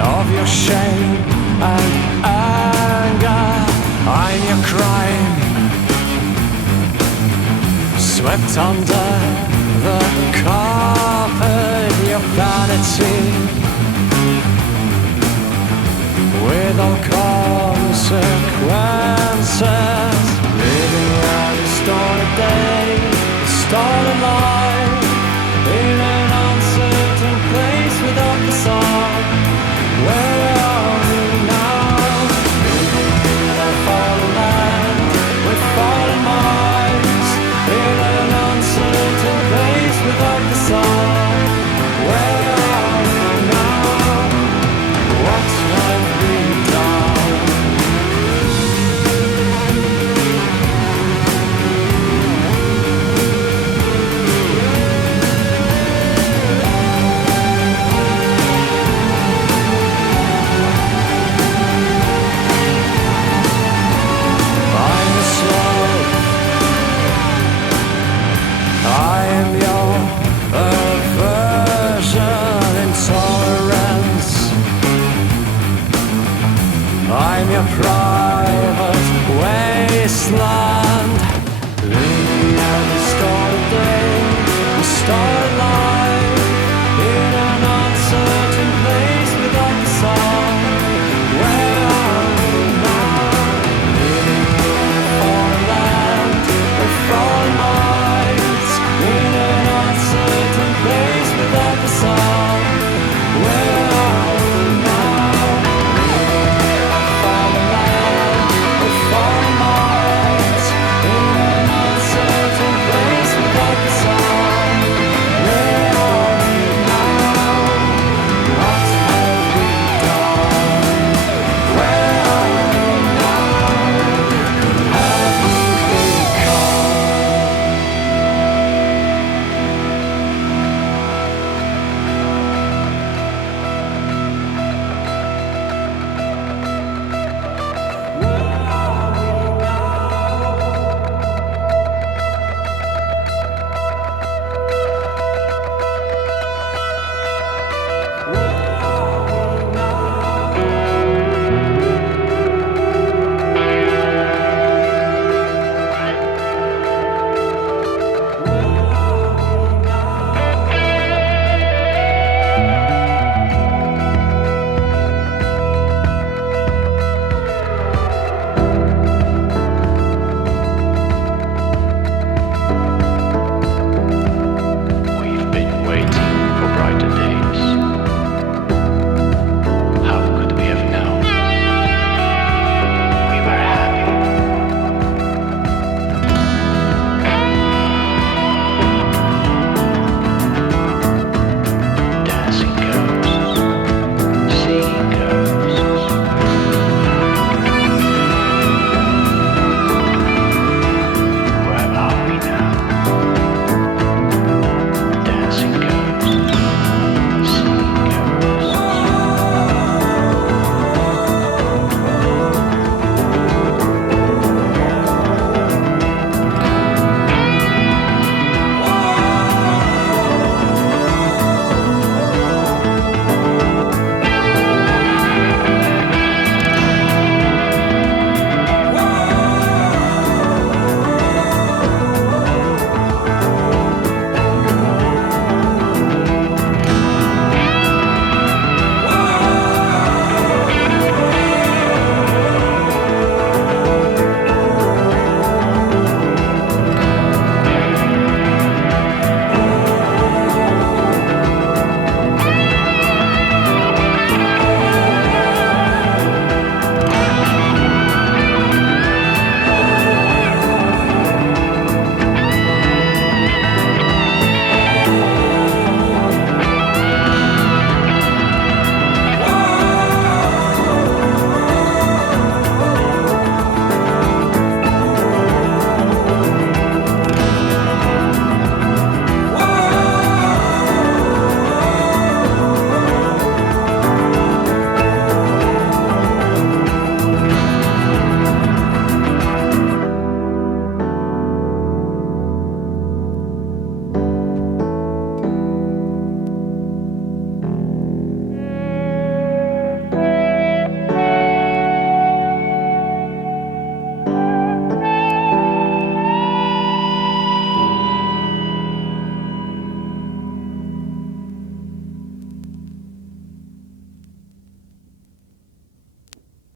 of your shame and anger. I'm your crime, swept under the carpet. Your vanity, with all consequences. Living a distorted day, distorted life, in an uncertain place without the sun. Where are we now? Living in a fallen land with fallen minds, in an uncertain place without the sun. Where are we now? What have we done? I am your aversion, intolerance. I'm your private wasteland.